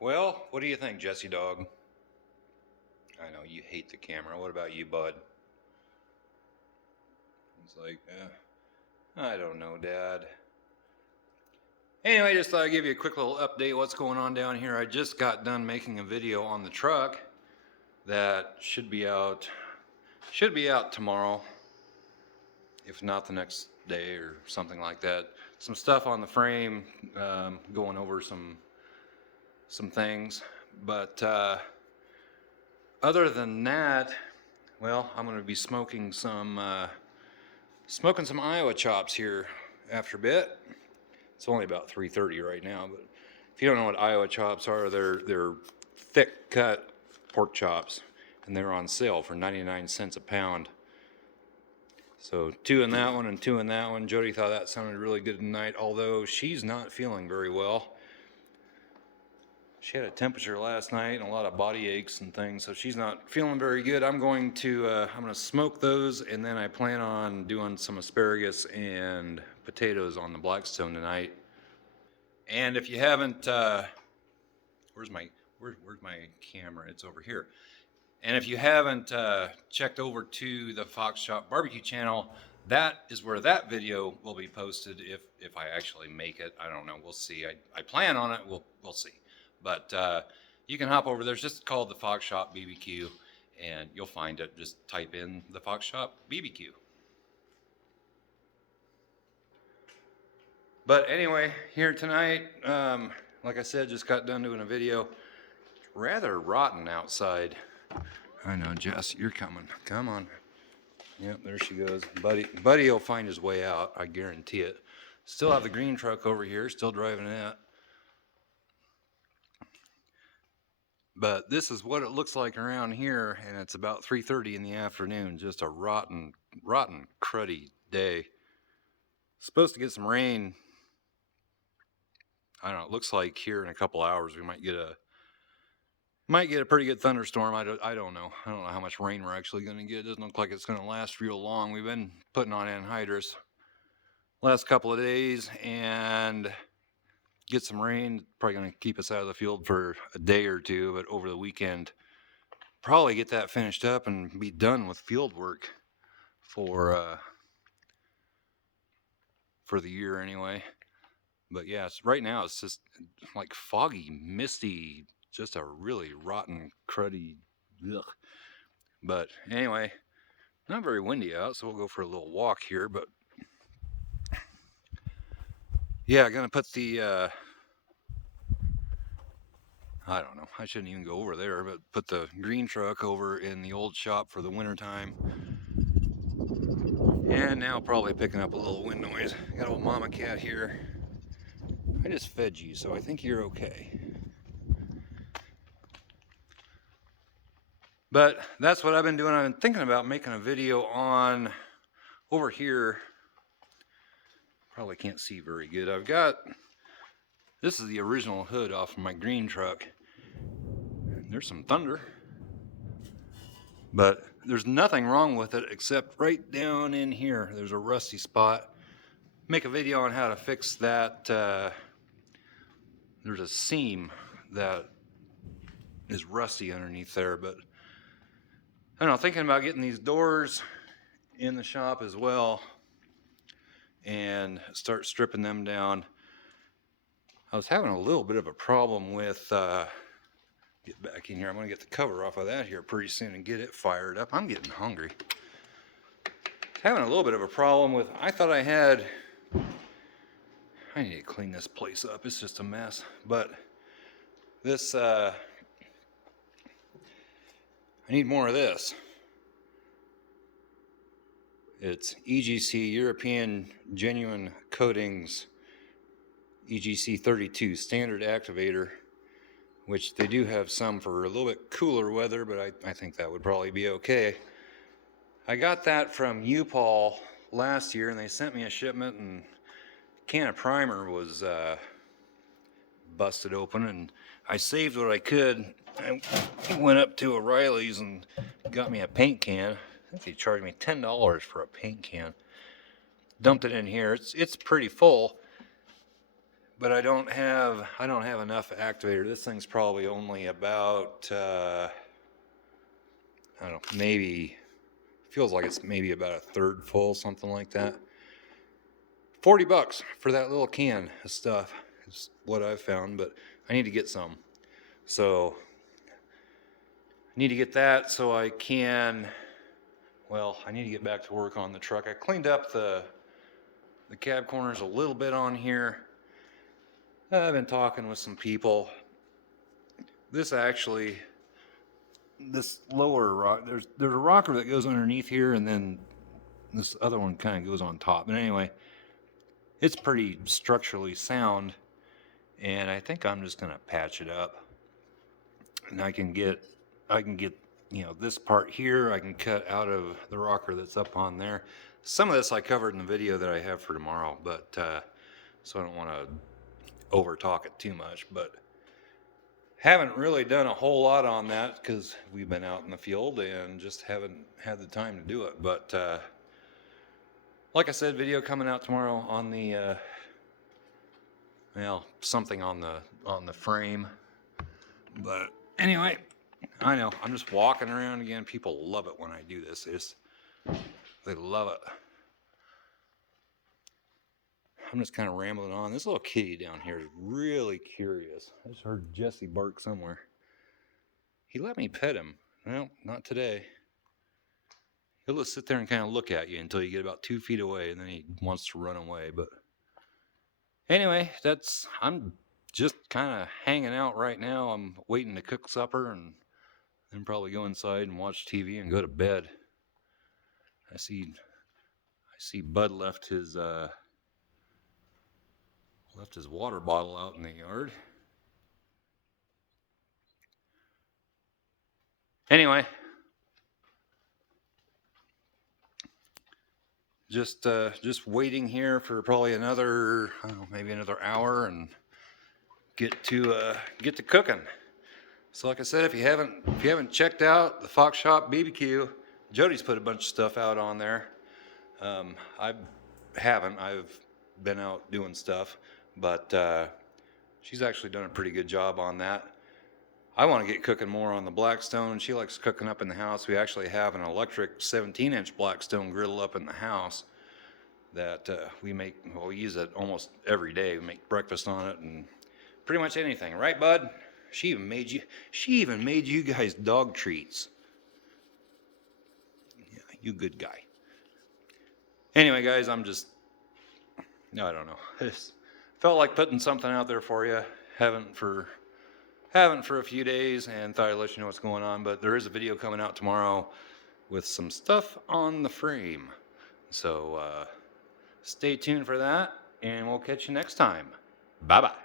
Well, what do you think, Jesse Dog? I know you hate the camera. What about you, bud? He's like, I don't know, Dad. Anyway, just thought I'd give you a quick little update what's going on down here. I just got done making a video on the truck that should be out tomorrow, if not the next day or something like that. Some stuff on the frame, going over some things, but other than that, well, I'm going to be smoking some Iowa chops here after a bit. It's only about 3:30 right now, but if you don't know what Iowa chops are, they're thick cut pork chops, and they're on sale for 99 cents a pound. So 2 in that one and 2 in that one. Jody thought that sounded really good tonight, although she's not feeling very well. She had a temperature last night and a lot of body aches and things, so she's not feeling very good. I'm going to smoke those, and then I plan on doing some asparagus and potatoes on the Blackstone tonight. And if you haven't, where's my camera? It's over here. And if you haven't checked over to the Fox Shop Barbecue channel, that is where that video will be posted if I actually make it. I don't know. We'll see. I plan on it. We'll see. But you can hop over there. It's just called the Fox Shop BBQ, and you'll find it. Just type in the Fox Shop BBQ. But anyway, here tonight, like I said, just got done doing a video. Rather rotten outside. I know, Jess, you're coming. Come on. Yep, there she goes. Buddy will find his way out, I guarantee it. Still have the green truck over here, still driving that. But this is what it looks like around here, and it's about 3:30 in the afternoon. Just a rotten, cruddy day. Supposed to get some rain. I don't know, it looks like here in a couple hours we might get a pretty good thunderstorm. I don't know. I don't know how much rain we're actually going to get. It doesn't look like it's going to last real long. We've been putting on anhydrous last couple of days, and get some rain. Probably going to keep us out of the field for a day or two, but over the weekend, probably get that finished up and be done with field work for the year anyway. But yeah, right now it's just like foggy, misty, just a really rotten, cruddy, ugh. But anyway, not very windy out, so we'll go for a little walk here. But yeah, gonna put the I don't know, I shouldn't even go over there, but put the green truck over in the old shop for the winter time. And now probably picking up a little wind noise. Got old mama cat here. I just fed you, so I think you're okay. But that's what I've been doing. I've been thinking about making a video on over here. Probably can't see very good. This is the original hood off of my green truck. There's some thunder. But there's nothing wrong with it except right down in here. There's a rusty spot. Make a video on how to fix that. There's a seam that is rusty underneath there, but I don't know, thinking about getting these doors in the shop as well and start stripping them down. I was having a little bit of a problem with, get back in here, I'm gonna get the cover off of that here pretty soon and get it fired up. I'm getting hungry. Having a little bit of a problem with, I thought I need to clean this place up, it's just a mess. But this, I need more of this. It's EGC, European Genuine Coatings, EGC 32 standard activator, which they do have some for a little bit cooler weather, but I think that would probably be okay. I got that from U-Paul last year, and they sent me a shipment, and a can of primer was busted open, and I saved what I could. I went up to O'Reilly's and got me a paint can. I think they charged me $10 for a paint can. Dumped it in here. It's pretty full, but I don't have enough activator. This thing's probably only about I don't know, maybe feels like it's maybe about a third full, something like that. $40 for that little can of stuff is what I've found, but I need to get some. So I need to get that so I can, well, I need to get back to work on the truck. I cleaned up the cab corners a little bit on here. I've been talking with some people. This lower rock, there's a rocker that goes underneath here, and then this other one kind of goes on top. But anyway, it's pretty structurally sound, and I think I'm just gonna patch it up. And I can get, this part here, I can cut out of the rocker that's up on there. Some of this I covered in the video that I have for tomorrow, but so I don't want to over talk it too much, but haven't really done a whole lot on that because we've been out in the field and just haven't had the time to do it. But like I said, video coming out tomorrow on the something on the frame. But anyway, I know I'm just walking around again. People love it when I do this. They love it. I'm just kind of rambling on. This little kitty down here is really curious. I just heard Jesse bark somewhere. He let me pet him. Well, not today. He'll just sit there and kind of look at you until you get about 2 feet away, and then he wants to run away. But anyway, I'm just kind of hanging out right now. I'm waiting to cook supper and then probably go inside and watch TV and go to bed. I see Bud left his water bottle out in the yard. Anyway, just waiting here for probably another, I don't know, maybe another hour, and get to cooking. So like I said, if you haven't checked out the Fox Shop BBQ, Jody's put a bunch of stuff out on there. I've been out doing stuff, but she's actually done a pretty good job on that. I want to get cooking more on the Blackstone. She likes cooking up in the house. We actually have an electric 17-inch Blackstone griddle up in the house that we use it almost every day. We make breakfast on it and pretty much anything, right, Bud? She even made you guys dog treats. Yeah, you good guy. Anyway, guys, I don't know. I just felt like putting something out there for you. Haven't for a few days, and thought I'd let you know what's going on. But there is a video coming out tomorrow with some stuff on the frame. So stay tuned for that, and we'll catch you next time. Bye-bye.